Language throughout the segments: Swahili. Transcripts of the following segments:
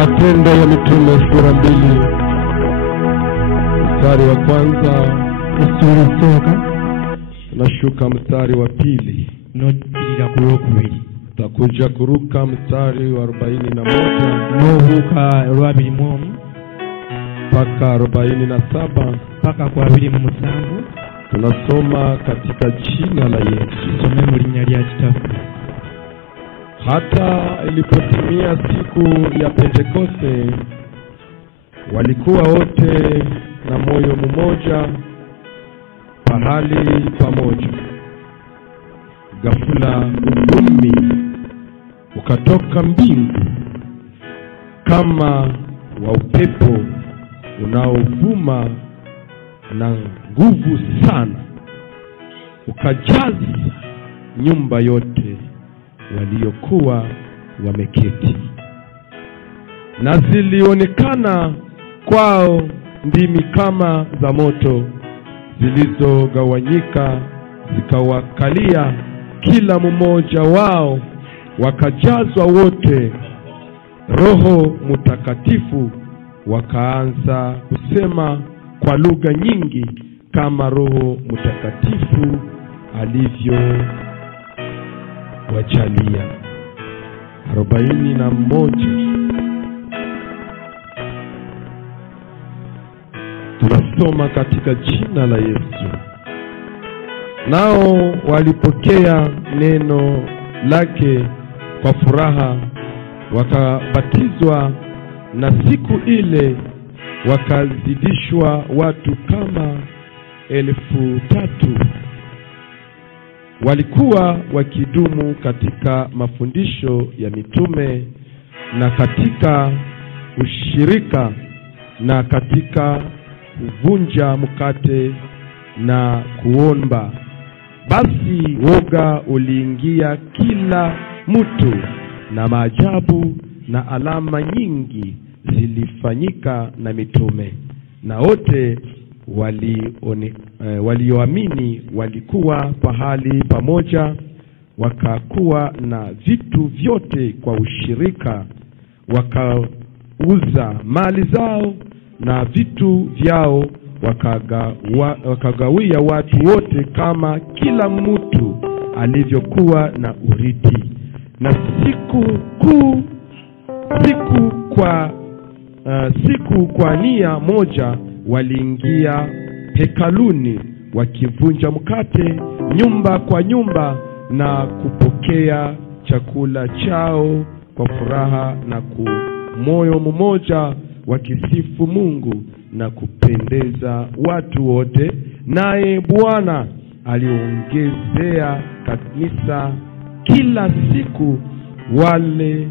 Matendo ya Mitume sura 2 mstari wa kwanza tunashuka mstari wa pili, tutakuja kuruka mstari wa 41 mpaka 47 mpaka kwa 27. Tunasoma katika jina la Yesu. Hata ilipotimia siku ya Pentekoste, walikuwa wote na moyo mmoja pahali pamoja. Ghafula uvumi ukatoka mbingu kama wa upepo unaovuma na nguvu sana, ukajaza nyumba yote waliokuwa wameketi. Na zilionekana kwao ndimi kama za moto zilizogawanyika, zikawakalia kila mmoja wao. Wakajazwa wote Roho Mtakatifu, wakaanza kusema kwa lugha nyingi kama Roho Mtakatifu alivyo wajalia. 41 tunasoma katika jina la Yesu. Nao walipokea neno lake kwa furaha, wakabatizwa, na siku ile wakazidishwa watu kama 3,000. Walikuwa wakidumu katika mafundisho ya mitume na katika ushirika na katika kuvunja mkate na kuomba. Basi woga uliingia kila mtu, na maajabu na alama nyingi zilifanyika na mitume. Na wote walioamini walikuwa pahali pamoja, wakakuwa na vitu vyote kwa ushirika, wakauza mali zao na vitu vyao, wakagawia watu wote kama kila mtu alivyokuwa na urithi. Na siku kwa nia moja waliingia hekaluni, wakivunja mkate nyumba kwa nyumba na kupokea chakula chao kwa furaha na moyo mmoja, wakisifu Mungu na kupendeza watu wote. Naye Bwana aliongezea kanisa kila siku wale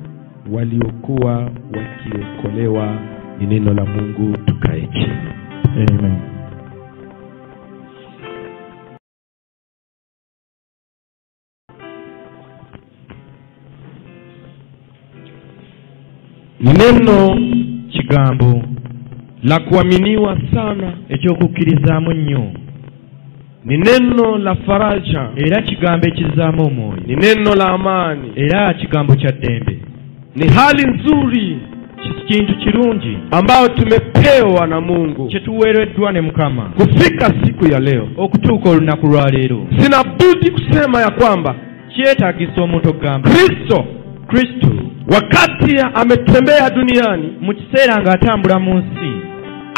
waliokuwa wakiokolewa. Ni neno la Mungu. Tukae chini. Amen. Neno kigambo la kuaminiwa sana, ekyokukirizamu nnyo. Ni neno la faraja, era kigambo ekizaamu omwoyo. Ni neno la amani, era kigambo kya ddembe. Ni hali nzuri, kintu kirungi ambao tumepewa na Mungu, kyetuweereddwa ne Mukama kufika siku ya leo, okutuuka olunaku lwa leero. Sina budi kusema ya kwamba kyetaagisa omuntu okugamba Kristo wakati ametembea duniani, mu kiseera ng'atambula mu nsi,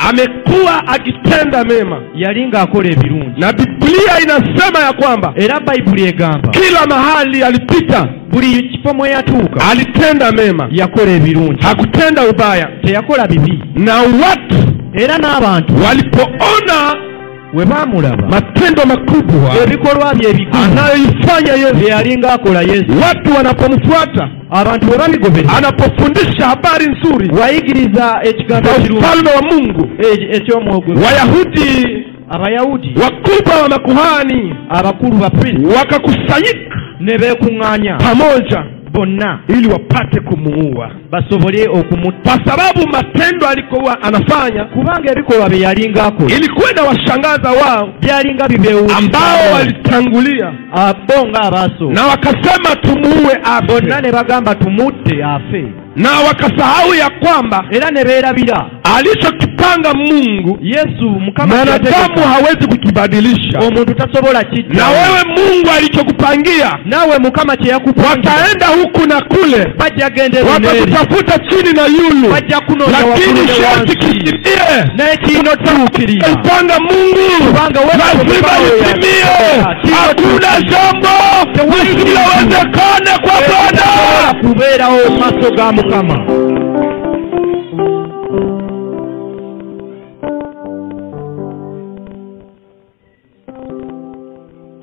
amekuwa akitenda mema, yalinga akola ebirungi. Na Biblia inasema ya kwamba, era Bayibuli egamba, kila mahali alipita, buli kifo mwe yatuuka, alitenda mema, yakola ebirungi, hakutenda ubaya, teyakola bibi. Na watu, era n'abantu, walipoona we baamulaba matendo makubwa, ebikolwa bye ebikulu anayoifanya Yesu, yalinga akola Yesu, watu wanapomfuata, abantu bwe bamugoberera, anapofundisha habari nzuri, wayigiriza ekigambo kirungi, ufalme wa Mungu, eky'omwogo, Wayahudi, Abayahudi, wakubwa wa makuhani, abakulu ba priest, wakakusanyika ne beekuŋŋaanya pamoja, bonna ili wapate kumuua, basobole okumutta, kwa sababu matendo alikokuwa anafanya kubanga ebikolwa bye yalingako ilikuwa inawashangaza wao byalinga bibewuliza ambao walitangulia abonga abaso, na wakasema tumuue afe, bonna ne bagamba tumutte afe, na wakasahau ya kwamba era ne beerabira alichokipanga Mungu Yesu Mukama mwanadamu hawezi kukibadilisha. omuntu tasobola kidda, Na wewe Mungu alichokupangia, nawe Mukama kye yakupangira, wataenda huku na kule, bajja gendera watakutafuta chini na yulu, bajja kunoonya lakini waggulu ne sharti wansi, kitimie. naye kirina otuukirira. Mpanga Mungu Kubanga wewe lazima Mukama litimie. Hakuna jambo lisilowezekana kwa Bwana. kubeerawo mu maaso ga Mukama.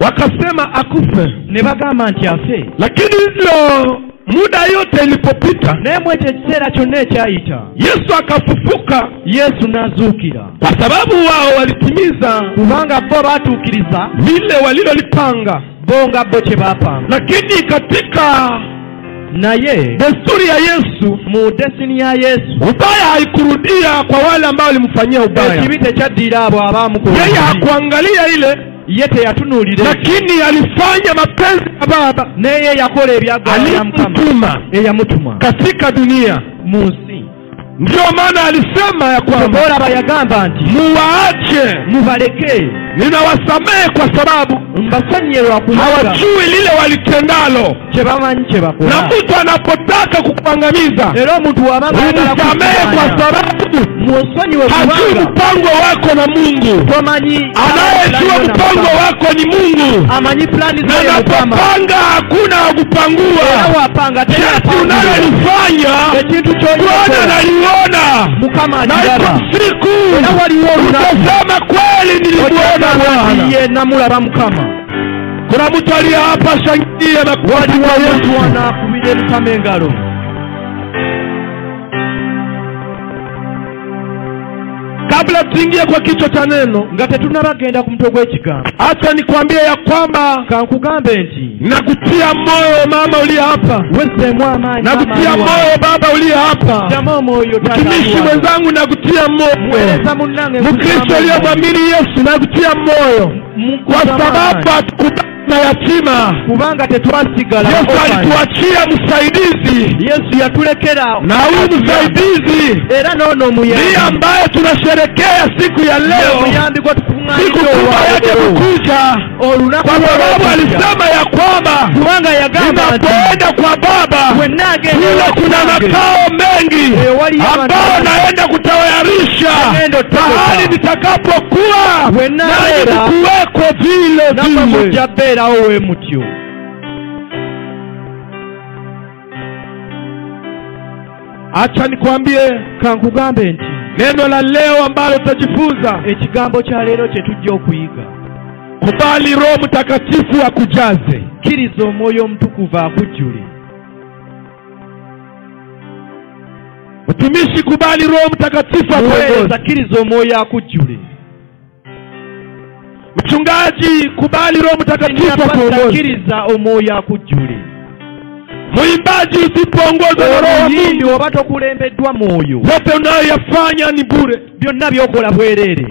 Wakasema akufe, Ne bagamba nti afe, lakini hilo muda yote ilipopita, naye mu ekyo ekiseera kyonna ekyayita Yesu akafufuka, Yesu n'azuukira, kwa sababu wao walitimiza kubanga bo baatuukiriza vile walilolipanga. bo nga bo kye baapanga. Lakini katika Naye desturi ya Yesu, mu desini ya Yesu ubaya haikurudia kwa wale ambao walimfanyia ubaya. ekibi tekyaddiira abo abaamukola, Yeye hakuangalia ile, ye teyatunuulira, lakini alifanya mapenzi ya Baba naye yakola ebyagala ya Mukama aliyemtuma eyamutuma katika dunia. mu nsi. Ndio maana alisema ya kwamba Olaba yagamba nti muwaache, mubaleke, ninawasamehe kwa sababu mbasonyiye lwa kubanga hawajui lile walitendalo. kye bamanyi kye Na bakola. mtu anapotaka kukuangamiza, Era omuntu wabanga umsamehe kwa sababu musonyiwe hajui kubanga mpango wako na Mungu. tomanyi Anayejua mpango wako ni Mungu, amanyi plani na zaye Mukama, anapopanga hakuna wa era kupangua. wapanga Kiasi unalolifanya ekintu Bwana ky'oyina analiona, Mukama na akiraba. iko siku Era waliwo olunaku utasema kweli nilimuona Bwana. ye namulaba Mukama. Kuna mtu aliye hapa, shangilia na Waliwo kuadhiwa omuntu Yesu. wanaakubira Mukama engalo. Kabla tuingie kwa kichwa cha neno, Nga tetunnabagenda ku mutwe gw'ekigambo, acha nikwambie ya kwamba kankugambe nti nakutia moyo mama uliye hapa, wezzeemu amaanyi, nakutia moyo baba uliye hapa, ddamu omwoyo mtumishi mwenzangu, nakutia moyo, muweereza munnange, Mkristo aliyemwamini Yesu, nakutia moyo, kwa sababu hatukubali na yatima. kubanga tetwasigala. Yesu alituachia msaidizi, Yesu yatulekera, na huyu msaidizi era noono ndiye omuyambi, ambaye tunasherekea siku ya leo, omuyambi gwe siku tukuŋŋaanidde kubwa yake olwaleero, kukuja, olunaku kwa sababu olw'okujja. alisema ya kwamba Kubanga yagamba nti ninapoenda kwa Baba bwenna agenda kule kuna makao mengi waliyo ambao naenda kutayarisha Agenda otegeka. mahali nitakapokuwa Bwenna nani abeera, kuweko vile namwe vile. mujja beerawo we mutyo. Acha nikwambie Kankugambe nti neno la leo ambalo tutajifunza, ekigambo kya leero kye tujja okuyiga, kubali Roho Mtakatifu akujaze. kkiriza omwoyo omutukuvu akujjule. Mtumishi, kubali Roho Mtakatifu akuongoze. Muweereza, kkiriza omwoyo akujjule. Mchungaji, kubali Roho Mtakatifu akuongoze. kkiriza omwoyo akujjule. Muimbaji, usipoongozwa na Roho wa Omuyimbi Mungu, oba tokulembeddwa mwoyo, yote unayoyafanya ni bure. byonna byokola bwereere.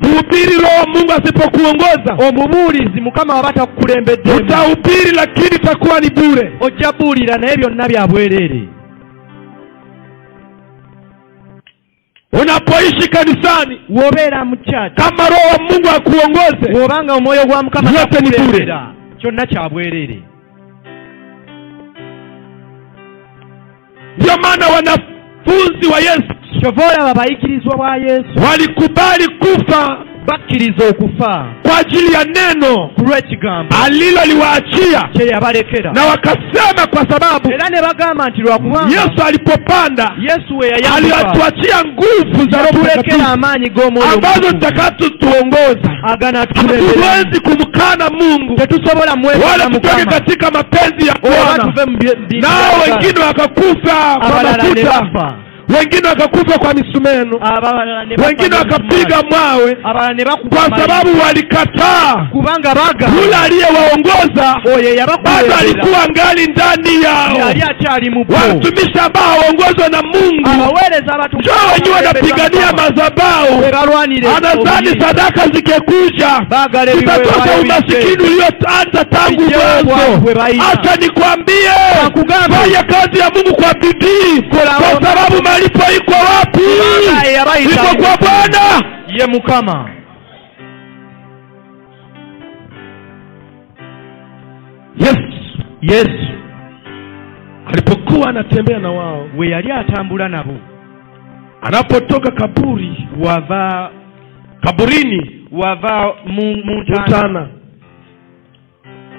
Mhubiri, Roho wa Mungu asipokuongoza, Omubuulizi Mukama waba takukulembeddemu, utahubiri lakini itakuwa ni bure. ojja buulira naye byonna bya bwereere. Unapoishi kanisani, W'obeera mu kyaki, kama Roho wa Mungu akuongoze, bw'obanga omwoyo gwa Mukama Yote ni bure. takukulembera, kyonna kya bwereere. ndio maana wanafunzi wa Yesu Kyova olaba abayigirizwa bwa Yesu walikubali kufa bakkiriza okufa kwa ajili ya neno ku lw'ekigambo aliloliwaachia, kye yabalekera, na wakasema kwa sababu era ne bagamba nti lwakubanga Yesu alipopanda Yesu we yayambuka aliatuachia nguvu za Roho yatulekera Mtakatifu amaanyi g'omwoyo ambazo omutukuvu zitakazotuongoza. agana atukulembera. Hatuwezi kumkana Mungu Tetusobola mwekana wala tutoke Mukama katika mapenzi ya oba Bwana. tuve mu Nao wengine wakakufa kwa abalala ne mafuta, bafa wengine wakakufa kwa misumeno, wengine wakapiga mawe kwa sababu walikataa yule aliyewaongoza. Bado alikuwa ngali ndani yao. Watumishi ambao waongozwa na Mungu ndio wenyewe wanapigania madhabahu. Anadhani sadaka zikekuja tutatosha umasikini ulioanza tangu mwanzo. Acha nikwambie, fanya kazi ya Mungu kwa bidii, kwa sababu malipo iko wapi? Iko kwa Bwana. Ye Mukama. Yes. Alipokuwa anatembea na wao, we yali atambula nabo, anapotoka kaburini wava mutana,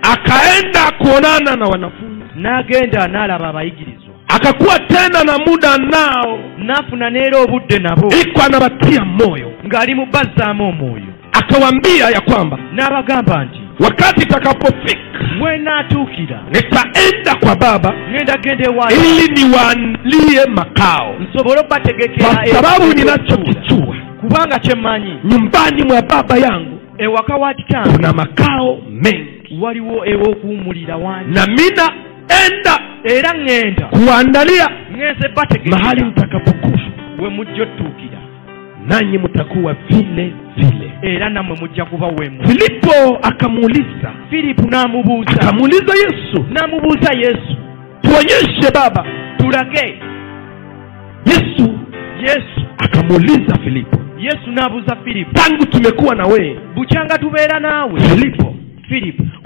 akaenda kuonana na wanafunzi, nagenda nalaba abayigirizwa, akakuwa tena na muda nao, nafuna nero obudde nabo, iko anabatia moyo, ngali mubazzamu omwoyo. Akawaambia ya kwamba n'abagamba nti wakati itakapofika wenatukira nitaenda kwa Baba ngenda gende wa ili niwaandalie makao, nsobole bategekera, kwa sababu ninachokijua kubanga chemanyi nyumbani mwa Baba yangu ewaka wa Kitange kuna makao mengi, waliwo ewokuwumulira wangi, na mina enda era ngenda kuandalia ngeze bategekera mahali mtakapokufa, we mujjo tukira nanyi mtakuwa vile vile, era namwe mujja kuba wemu. Filipo akamuuliza, Filipo akamuuliza Yesu, namubuuza Yesu, tuonyeshe Baba. Tulage. Yesu akamuuliza Filipo, Yesu nabuuza Filipo, tangu tumekuwa na wewe buchanga tubeera nawe Filipo,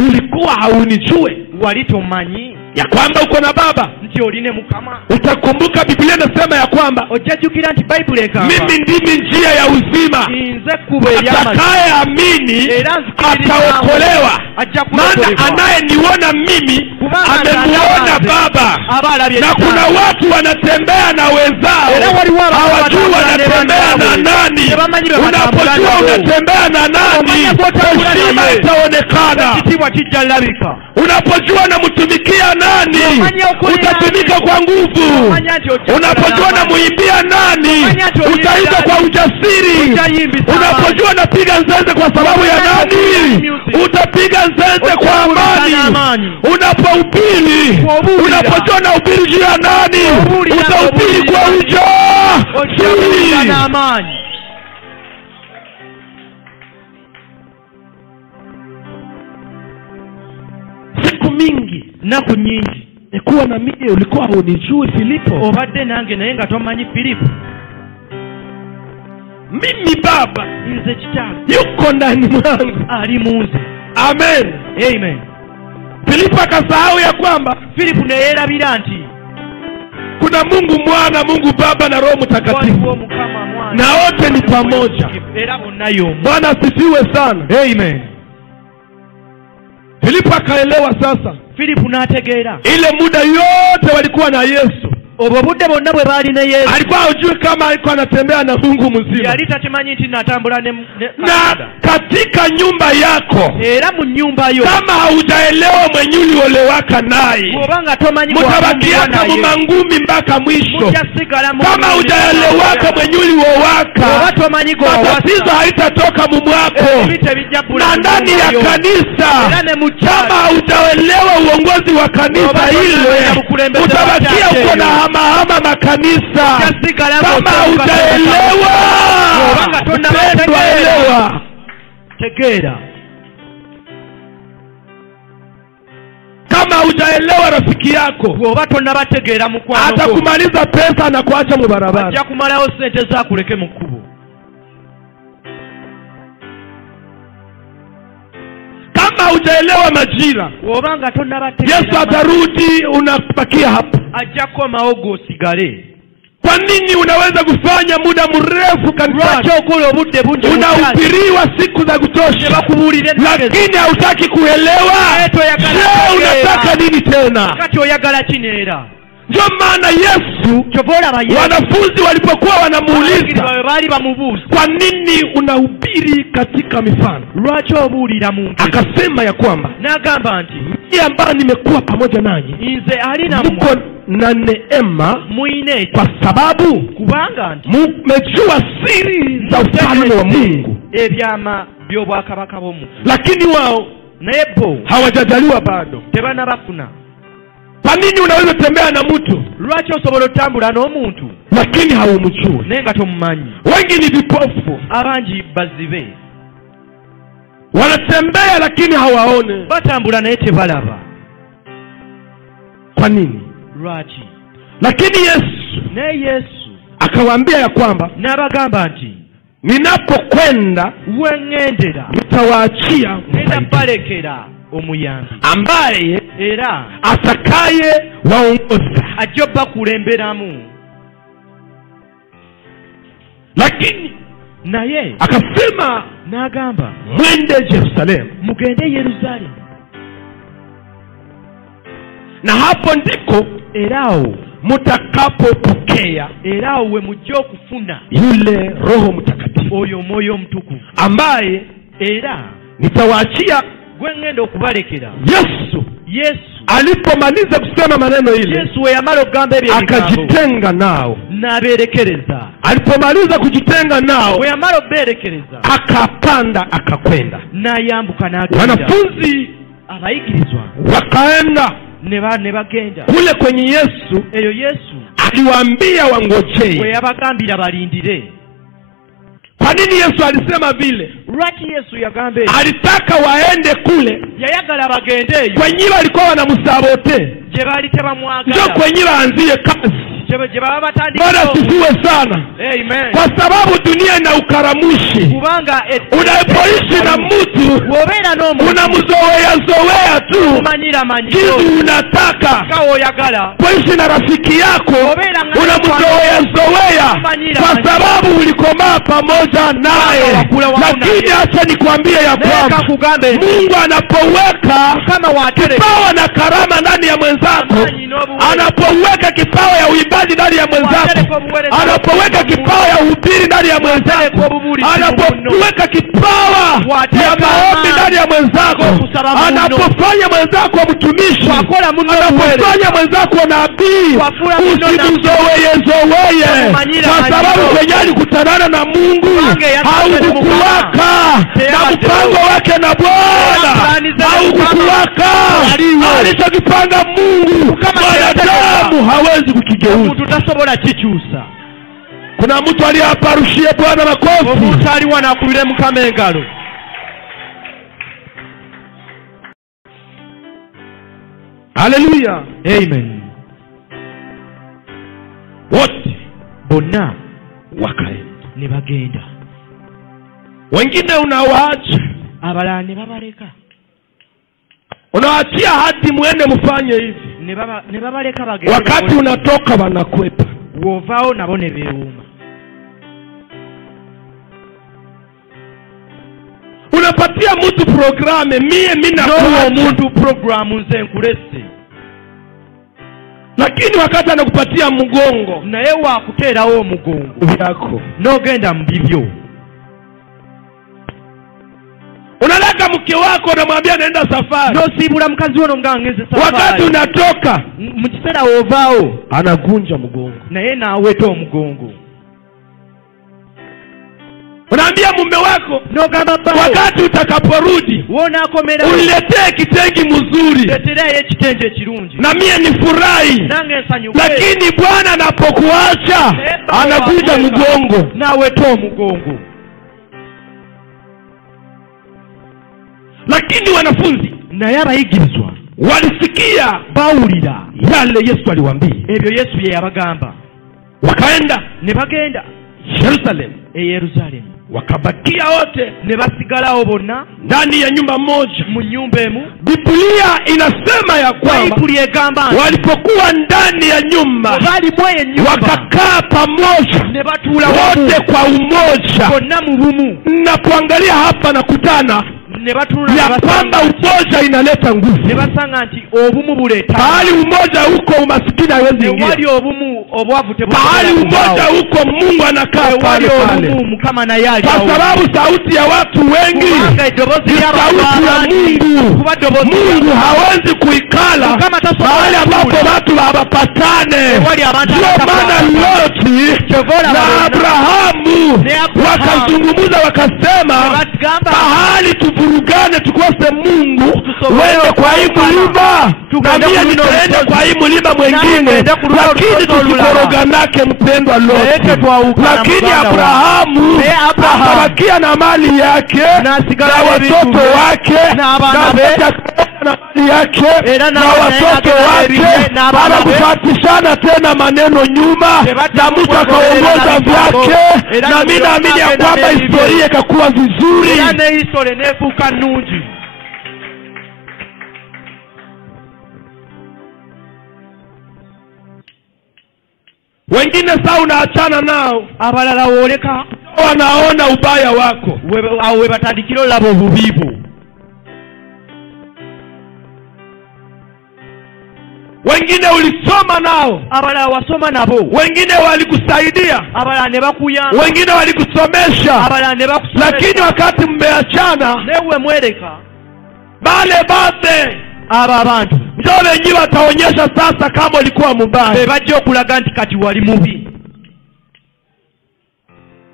ulikuwa haunijue wali tomanyi ya kwamba uko na Baba? Nti oline Mukama. Utakumbuka Biblia inasema ya kwamba ojjajukira nti Bible ekamba, mimi ndimi njia ya uzima, nze kkubo ery'amazima, atakayeamini ataokolewa. Maana anayeniona mimi amemuona Baba. Na kuna watu wanatembea na wenzao hawajui wanatembea na nani. Unapojua unatembea na nani, heshima itaonekana. Unapojua unamtumikia nani, utatumika kwa nguvu. Unapojua unamuimbia nani, utaimba kwa ujasiri. Unapojua unapiga nzenze kwa sababu ya nani, utapiga nzenze kwa amani. Unapohubiri, unapojua unahubiri juu ya nani, utahubiri kwa ujasiri na amani. Siku mingi naku nyingi nikuwa na mimi, ulikuwa unijui Filipo, obadde nange naye nga tomanyi Filipo. Mimi Baba nze Kitange yuko ndani mwangu, ali munze. Amen. Filipo akasahau ya kwamba Filipo ne yerabira nti kuna Mungu Mwana, Mungu Baba na Roho Mtakatifu, na wote ni pamoja. Bwana asifiwe sana. Amen. Filipo akaelewa sasa. Filipo nategeera ile muda yote walikuwa na Yesu, obwo budde bonna bwe baali ne Yesu, alikuwa hajui kama alikuwa anatembea na Mungu mzima. Yali takimanyi nti natambula na katika nyumba yako, era mu nyumba yo, kama haujaelewa mwenye uliolewaka naye, obanga tomanyi mutabakiaka mu mangumi mpaka mwisho. Kama haujaelewaka mwenye uliowaka, matatizo haitatoka mu mwako na ndani ya kanisa. Kama haujaelewa uongozi wa kanisa ile, utabakia uko na hama makanisa. Kama haujaelewa, elewa. Tegera. Kama hujaelewa rafiki yako, atakumaliza pesa na kuacha mu barabara. Ajja kumalawo sente zakuleke mu kkubo. Kama hujaelewa majira, Yesu atarudi, unabakia hapo. Ajja komawo osigale. Kwa nini unaweza kufanya muda mrefu kanisani, unahubiriwa siku za kutosha, lakini hautaki kuelewa? Je, unataka nini tena? Ndio maana Yesu wanafunzi walipokuwa wanamuuliza, kwa nini unahubiri katika mifano? Akasema ya kwamba mimi ambaye nimekuwa pamoja nanyi mko na neema kwa sababu mmejua siri za ufalme wa Mungu. Lakini wao hawajajaliwa bado. Kwa nini unaweza tembea na mtu lakini haumjui? Wengi ni vipofu, wanatembea lakini hawaone. Kwa nini? Lakini Yesu akawaambia ya kwamba ninapokwenda nitawaachia omuyambi ambaye era atakaye waongoza ajoba kulemberamu. Lakini naye akasema nagamba mwende Yerusalemu, mugende Yerusalemu, na hapo ndiko erao mutakapopokea erao we mujjo kufuna yule Roho Mtakatifu, oyo moyo mtukufu ambaye era nitawaachia gwengendo kubalekera. Yesu alipomaliza kusema maneno ile, akajitenga nao na berekereza. Alipomaliza kujitenga nao, akapanda akakwenda na yambuka na wanafunzi abayigirizwa wakaenda ne bagenda kule kwenye Yesu. Eyo Yesu aliwaambia wangojee, we abagambira balindire. Kwa nini Yesu alisema vile? Alitaka waende kule, kwenye walikuwa wanamusabote, ndio kwenye waanzie kazi. Bwana sifiwe sana. Amen. Kwa sababu dunia ina ukaramushi. Unapoishi na mtu unamzoea tu kitu unataka. Kuishi na rafiki yako unamzoea kwa sababu ulikomaa pamoja naye. Lakini acha nikwambie ya kwamba Mungu anapoweka kipawa na karama ndani ya mwenzako, anapoweka kipawa ya uimbaji ndani ya mwenzako, anapoweka kipawa ya uhubiri ndani ya mwenzako, anapoweka kipawa ya maombi ndani ya mwenzako, anapofanya mwenzako mtumishi, anapofanya mwenzako nabii, usimzoee, kwa sababu kwenye alikutanana na Mungu haukukuwaka na mpango wake na Bwana, haukukuwaka. Alichokipanga Mungu mwanadamu hawezi kukigeuza. Tutasobola kichusa. Kuna mtu aliyeparushie Bwana makofi. Mtu aliwanakubire mukamengalo. Hallelujah. Amen. Wote bona wakaenda ne bagenda. Wengine unawaacha, abalani babaleka. Unawaachia hadi muende mfanye hivi, ne babaleka bagenda. Wakati unatoka wanakwepa. Wovao nabone beuma. Unapatia mtu programe, mimi na mtu programu nze nkulese. Lakini wakati anakupatia mgongo, na yeye akutera wo mgongo yako, nogenda mbivyo. Unalaka mke wako unamwambia naenda safari, no sibula mkazi wono ngangeze safari. Wakati unatoka mukisera ovao anagunja mgongo, na yeye na aweto mgongo. Unaambia mume wako wakati utakaporudi uniletee kitengi mzuri, na mie nifurahi. Lakini Bwana anapokuacha anakuja mgongo, nawe toa mgongo. Lakini wanafunzi na yarayigirizwa walisikia bawulira yale Yesu aliwaambia. Ebyo Yesu ye yabagamba. Wakaenda ne bagenda Yerusalemu. Wakabakia wote ne basigalawo bonna ndani ya nyumba moja, mu nyumba emu. Biblia inasema ya kwamba walipokuwa ndani ya nyumba wakakaa pamoja ne batula wote kwa umoja. Bonna mu bumu. Na kuangalia hapa nakutana ya kwamba umoja inaleta nguvu. Pahali umoja huko umasikini hawezi ingia. Pahali umoja huko Mungu anakaa pale pale. Kwa sababu sauti ya watu wengi ni sauti ya Mungu. Mungu hawezi kuikala pahali ambapo watu hawapatane. Ndio maana Loti na Abrahamu wakazungumza wakasema, pahali tuvurugane tukose Mungu, wende kwa hii mlima na mimi nitaenda kwa hii mlima mwingine, lakini tusikoroganake mpendwa Loti. Lakini Abrahamu akabakia na mali yake na watoto wake na mali yake na watoto wake, baada kufatishana tena maneno nyuma na mtu akaongoza vyake, na mimi naamini ya kwamba historia ikakuwa vizuri. Wengine saa unaachana nao, abalala woleka wanaona ubaya wako, wewe batandikiro labo bubibu. Wengine ulisoma nao, abala wasoma nabo. Wengine walikusaidia, abala ne bakuyanga. Wengine walikusomesha, abala ne bakusomesha. Lakini wakati mmeachana, newe mweleka bale bate aba abantu ndio wenyewe wataonyesha sasa kama ulikuwa mbaya. Baje okulaga nti kati wali mubi.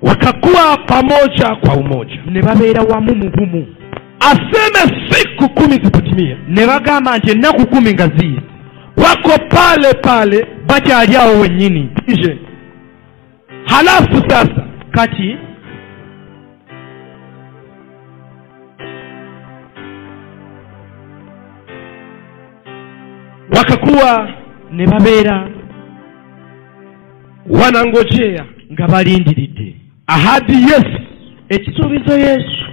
Wakakuwa pamoja kwa umoja, ne babeera wamu mu bumu. Aseme siku 10 zipotimia, ne bagamba nti ennaku 10 ngazi wako pale pale bakyali awo wennyini. Halafu sasa kati wakakuwa ne babeera wanangojea nga balindiridde ahadi Yesu, ekisuubizo Yesu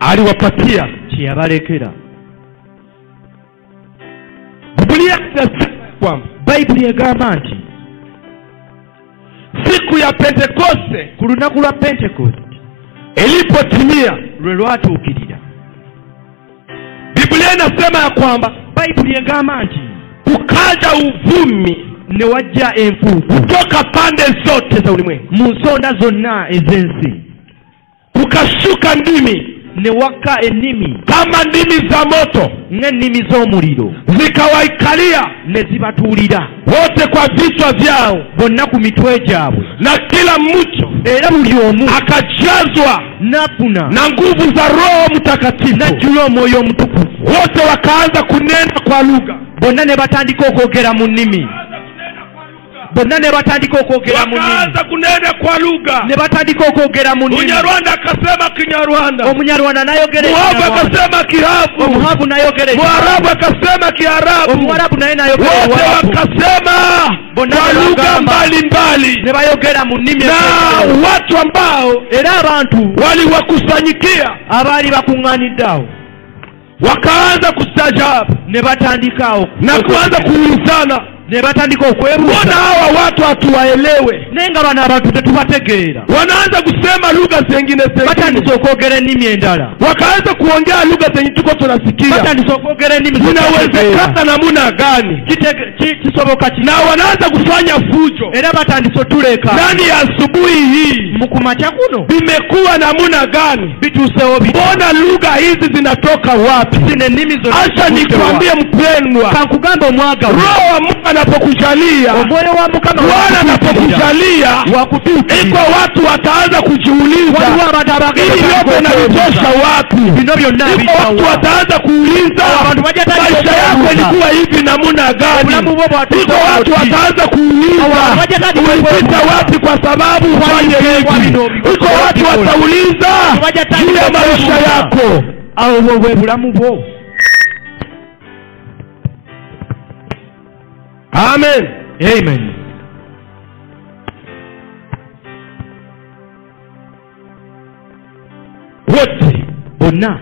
aliwapatia kyeyabalekera. Biblia kwamba Biblia egamba nti siku ya Pentekoste, ku lunaku lwa Pentekoste ilipotimia, lwe lwatuukirira. Biblia inasema ya kwamba Biblia egamba nti ukaja uvumi ne wajja enfuufu kutoka pande zote za ulimwengu, mu nsonda zonna ez'ensi. Ukashuka ndimi ne waka ennimi kama ndimi za moto, n'ennimi z'omuliro zikawaikalia ne zibatuulira wote kwa vichwa vyao, bonna ku mitwe gyabwe, na kila mtu era buli omu akajazwa nafuna na nguvu za Roho Mtakatifu na jula Mwoyo Mutukuvu. Wote wakaanza kunena kwa lugha, bonna ne batandika okwogera mu nnimi. Bonna ne batandika okwogera mu nnimi, wakaanza kunena kwa lugha, ne batandika okwogera mu nnimi. Munyarwanda akasema Kinyarwanda, Omunyarwanda nayogera Kinyarwanda, Muhavu akasema Kihavu, Omuhavu nayogera Mwarabu akasema Kiarabu, Omwarabu naye nayogera Waarabu. Wote wakasema kwa lugha mbalimbali, ne bayogera mu nnimi. Na watu ambao era abantu waliwakusanyikia, abali bakunganiddawo, wakaanza kustajabu ne batandikao na kuanza kuulizana, ne batandika okwebuuza, mbona hawa watu hatuwaelewe? Nenga bana abantu tetubategeera. Wanaanza kusema lugha zingine zingine, batandika okwogera ennimi endala, wakaanza kuongea lugha zenye tuko tunasikia, batandika okwogera ennimi. Inawezekana namna gani? Kisoboka ki? Na wanaanza kufanya fujo, era batandika otuleka ndani ya asubuhi hii. Mukumacha kuno bimekuwa namna gani? Bitusewo bi, mbona lugha hizi zinatoka wapi? Zine nnimi zo. Acha nikwambie mpendwa, kankugamba omwaga, Roho wa Mungu anapokujalia, Bwana anapokujalia wakutuki, iko watu wataanza kujiuliza, hili yote nalitosha wapi? Iko watu wataanza kuuliza, maisha yako ilikuwa hivi namna gani? Iko watu wataanza kuuliza, ulipita wapi kwa sababu ufanye hivi? Iko watu watauliza juu ya maisha yako. Au wewe bulamu bwo. Amen. Amen. Wote bonna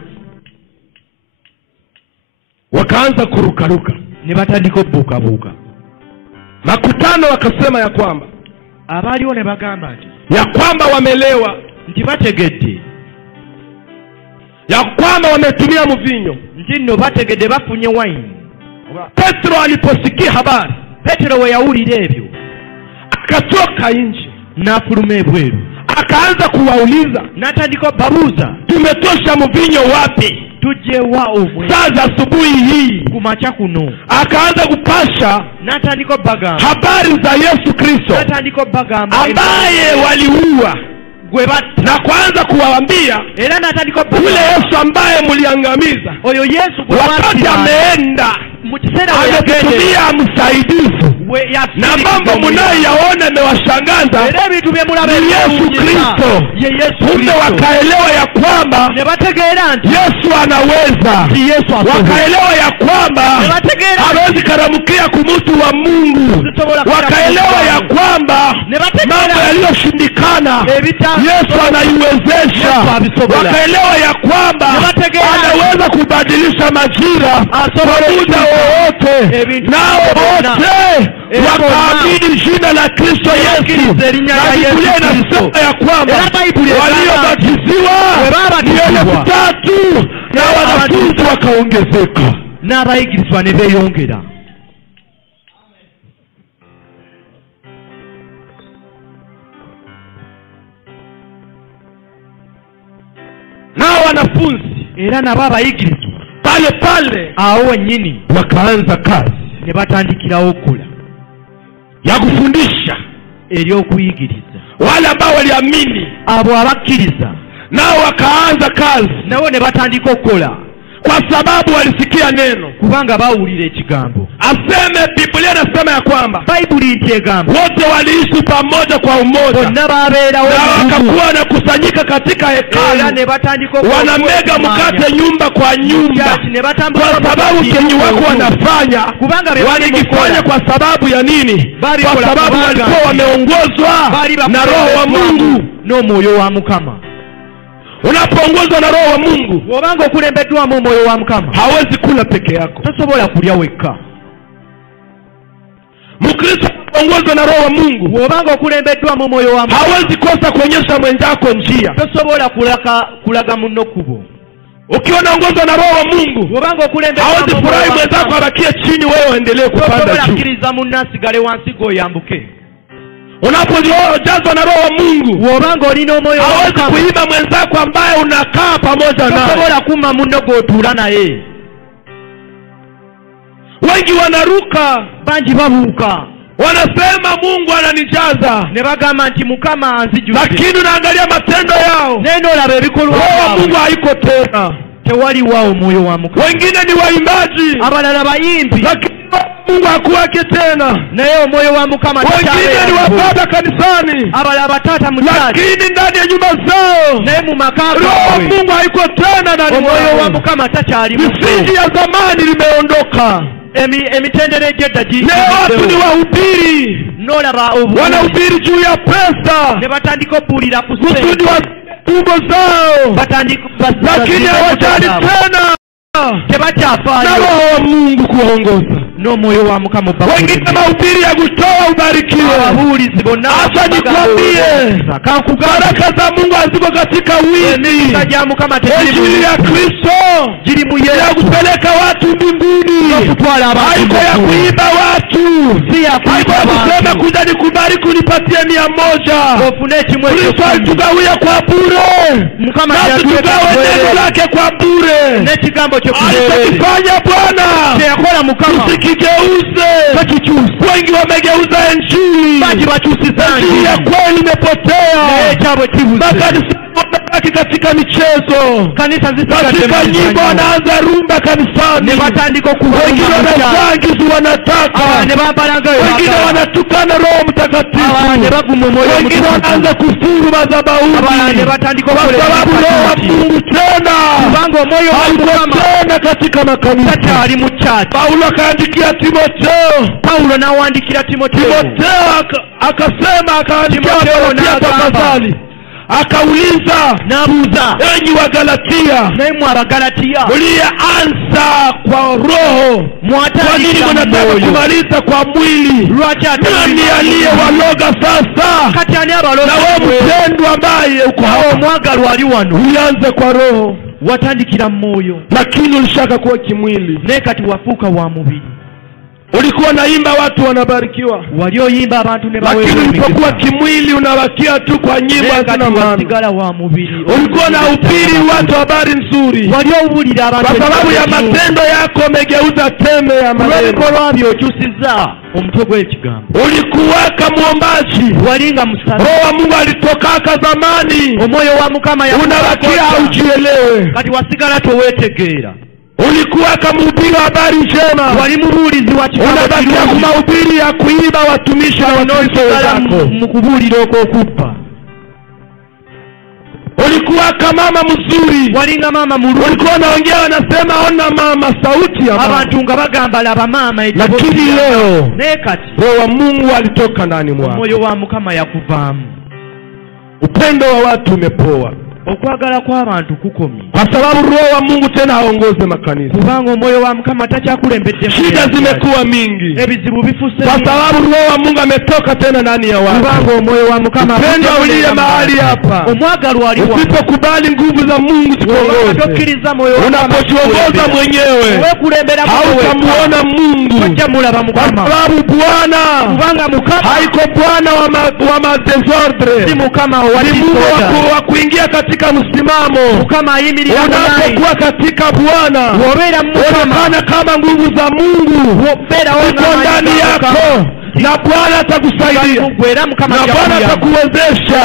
wakaanza kurukaruka, ne batandika buka. Makutano wakasema ya kwamba abaliwo ne bagamba ya kwamba wamelewa, nti bategedde ya kwamba kwamba wametumia mvinyo. Ndio bategede bafunye wine. Petro aliposikia habari, Petro we yawulira ebyo, akatoka nje na fulume ebweru, akaanza kuwauliza, natandika babuza, tumetosha mvinyo wapi? tuje wao saa za asubuhi hii. Kumacha kuno Akaanza kupasha natandika baga habari za Yesu Kristo, natandika baga ambaye waliua, na kuanza kuwaambia ule Yesu ambaye mliangamiza, oyo Yesu wakati ameenda ametutumia msaidizi, na mambo mnayoyaona yamewashangaza ni Yesu Kristo. Kumbe wakaelewa ya kwamba Yesu anaweza, wakaelewa ya kwamba hawezi karamukia kumutu wa Mungu, wakaelewa ya kwamba mambo yaliyoshindikana Yesu anaiwezesha, wakaelewa ya kwamba anaweza kubadilisha majira kwa muda wowote, nao wote wakaamini jina la Kristo Yesu. Na Biblia inasema ya kwamba waliobatiziwa ni 3,000 na wanafunzi wakaongezeka, na abayigirizwa ne beeyongera. nao wanafunzi era nabo abayigirizwa pale pale awo wennyini wakaanza kazi ne batandikirawo okukola ya kufundisha ery'okuyigiriza. Wale ambao waliamini abo abakkiriza nao wakaanza kazi, nabo ne batandika okukola kwa sababu walisikia neno, kubanga bawulira ekigambo. Aseme Biblia inasema ya kwamba Bayibuli nti egamba wote waliishi pamoja kwa umoja, bonna babeerawo na wakakuwa wanakusanyika katika hekalu, ne batandika wanamega mkate nyumba kwa nyumba, kwa sababu kenye wako wanafanya walikifanya kwa sababu ya nini? Kwa sababu walikuwa wameongozwa na Roho wa Mungu, n'omwoyo wa Mukama. Unapoongozwa na Roho wa Mungu, obanga okulembeddwa mu mwoyo wa Mukama, hawezi kula peke yako. tosobola kulya wekka. Mkristo anapoongozwa na Roho wa Mungu, obanga okulembeddwa mu mwoyo wa Mukama, hawezi kosa kuonyesha mwenzako njia. tosobola kulaga munno kubo. Ukiwa unaongozwa na Roho wa Mungu, obanga okulembeddwa hawezi furahi mwenzako abakie chini, wewe endelee kupanda juu. tosobola kiriza munno asigale wansi goyambuke. Unapojazwa na Roho wa Mungu, obanga olina omwoyo hawezi kuiba mwenzako ambaye unakaa pamoja naye. tosobola kumma munno gotuula naye. Wengi wanaruka, bangi babuuka, wanasema Mungu ananijaza, ne bagamba nti Mukama anzijjudde, lakini unaangalia matendo yao, naye n'olaba ebikolwa Roho wa Mungu haiko tena. tewaliwo omwoyo wa Mukama. Wengine ni waimbaji, abalala bayimbi, lakini Mungu hakuwake tena. naye omwoyo wa Mukama Wengine ni wababa kanisani, abalala bataata mu kyalo, lakini ndani ya nyumba zao naye mu maka Roho wa Mungu haiko tena ndani omwoyo wa mwao. Mukama takyali. Misingi ya zamani limeondoka. Emitendera egyedda Leo watu ni wahubiri, n'olaba wanahubiri juu ya pesa, ne batandika okuwulira ku kusudi wa tumbo zao, lakini hawajali tena tebakyafaayo na Roho wa Mungu kuongoza. n'omwoyo wa Mukama. Wengine mahubiri ya kutoa ubarikiwe. ababuulizi bonna Acha nikwambie, baraka za Mungu haziko katika wingi. gya Mukama Injili ya Kristo giri mu ya kupeleka watu mbinguni, haiko ya kuiba watu, haiko ya kusema kuja nikubariki unipatie 100. ofune ekimwe Kristo alitugawia kwa bure, nasi tugawe neno lake kwa bure. n'ekigambo kyo Alichokifanya Bwana teyakola Mukama tusikigeuze. Wengi wamegeuza Injili, Injili ya kweli imepotea. ekyabwe kibuze. Makanisa wanabaki katika michezo, kanisa katika nyimbo wanaanza rumba kanisani, ne batandika wengine wanazangizi wanataka, ne bambalanga wengine wanatukana Roho Mtakatifu, ne baguma omwoyo wengine wanaanza kufuru madhabahuni, ne batandika kwa sababu Roho wa Mungu tena kubanga omwoyo wa Mukama tena katika makanisa. takyali mu kyati. Paulo akaandikia Timotheo, Paulo n'awandiikira Timotheo, akasema, akaandikia Wagalatia tafadhali, akauliza, n'abuuza, enyi wa Galatia, naye mu Abagalatiya mlianza kwa roho, kwa nini mnataka kumaliza kwa mwili? Nani aliyewaloga sasa? kati ani abaloga? Na wewe mpendwa ambaye uko hapa, omwagalwa ali wano, ulianza kwa roho. watandikira moyo, lakini ulishaka kuwa kimwili. nekati wafuka wa mubiri. Ulikuwa naimba watu wanabarikiwa, walioimba abantu ne bawe, lakini ulipokuwa kimwili unabakia tu kwa nyimbo hazina maana. Ulikuwa na upiri watu habari nzuri, walioubulira abantu kwa sababu ya matendo yako umegeuza teme ya maneno. Omutwe gw'ekigambo. Ulikuwa kama muombaji, walinga musala. Roho wa Mungu alitokaka zamani, omwoyo wa Mukama unabakia haujielewe, kati wasigala towetegeera. Ulikuwa kama mhubiri wa habari njema, wali mubulizi wa kigambo, unabakia kama mhubiri ya kuiba watumishi na watumishi wako, mukubulira okukuppa. Ulikuwa kama mama mzuri, walinga mama mulungi. Ulikuwa naongea wanasema ona mama, sauti ya mama, abantu nga bagamba laba mama. Lakini leo nekati Roho wa Mungu alitoka ndani mwako, omwoyo wa Mukama yakuvaamu. Upendo wa watu umepoa, okwagala kw'abantu kukomye, kwa sababu Roho wa Mungu tena haongoze makanisa. Kubanga omwoyo wa Mukama takyakulembedde. Shida zimekuwa mingi, ebizibu bifuse, kwa sababu Roho wa Mungu ametoka tena ndani ya watu. Kubanga omwoyo wa Mukama upendo uliye mahali hapa, omwagalwa ali wa. Usipokubali nguvu za Mungu zikuongoze, unapojiongoza mwenyewe hautamuona Mungu, kwa sababu Bwana haiko Bwana wa desordre, si Mukama ni Mungu wa kuingia katika msimamo. Unapokuwa katika Bwana, unaonekana kama nguvu za Mungu ziko ndani yako, na Bwana atakusaidia, na Bwana atakuwezesha,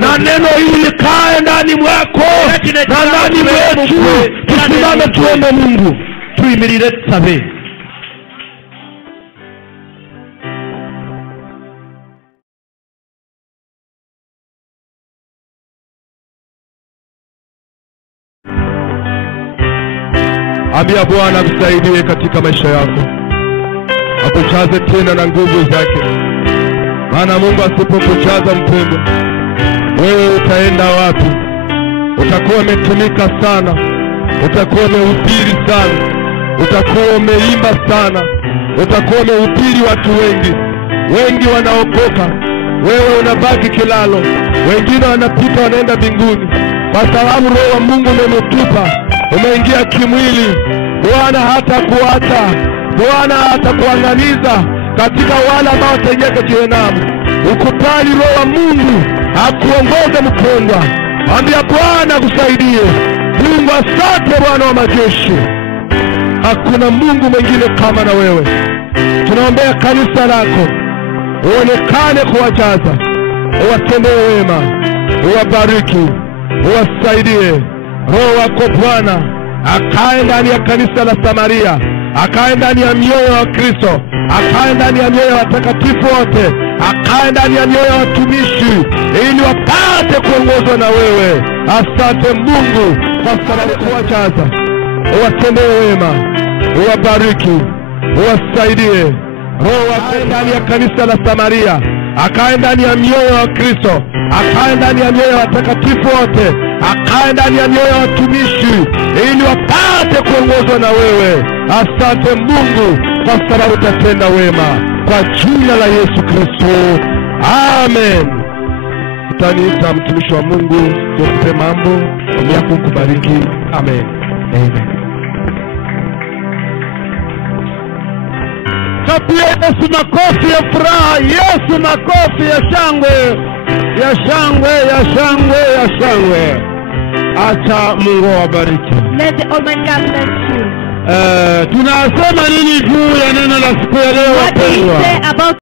na neno hili likae ndani mwako na ndani mwetu. Tusimame tuombe Mungu. Tuyimirire tusabe. Ambia Bwana akusaidie katika maisha yako, akujaze tena na nguvu zake. Maana Mungu asipokujaza mpendo, wewe utaenda wapi? Utakuwa umetumika sana, utakuwa umehubiri sana, utakuwa umeimba sana, utakuwa umehubiri watu wengi wanaokoka, wewe unabaki kilalo, wengine wanapita wanaenda mbinguni, kwa sababu Roho wa Mungu umemutupa, umeingia kimwili. Bwana hata kuacha, Bwana hata kuangamiza katika wale ambao wataingia jehanamu. Ukubali Roho wa Mungu akuongoze mpendwa. Ambia Bwana akusaidie. Mungu asante Bwana wa majeshi. Hakuna Mungu mwingine kama na wewe. Tunaombea kanisa lako, uonekane kuwajaza, uwatendee wema, uwabariki, uwasaidie. Roho wako Bwana akae ndani ya kanisa la Samaria, akae ndani ya mioyo wa Kristo, akae ndani ya mioyo ya watakatifu wote, akae ndani ya mioyo ya watumishi, ili wapate kuongozwa na wewe. Asante Mungu kwa sababu kuwajaza, uwatendee wema, uwabariki, uwasaidie. Roho akae ndani ya kanisa la Samaria, akae ndani ya mioyo wa Kristo, akae ndani ya mioyo ya watakatifu wote, akae ndani ya mioyo ya watumishi, ili wapate kuongozwa na wewe. Asante Mungu kwa sababu utatenda wema, kwa jina la Yesu Kristo, amen. Utaniita mtumishi wa Mungu tukupe mambo yako kubariki. Amen. Amen. Kapia Yesu makofi ya furaha, Yesu makofi ya shangwe, ya shangwe, ya shangwe, ya shangwe. Acha Mungu awabariki. Let the Almighty God bless you. Tunasema nini juu ya neno la siku ya leo? What do you say about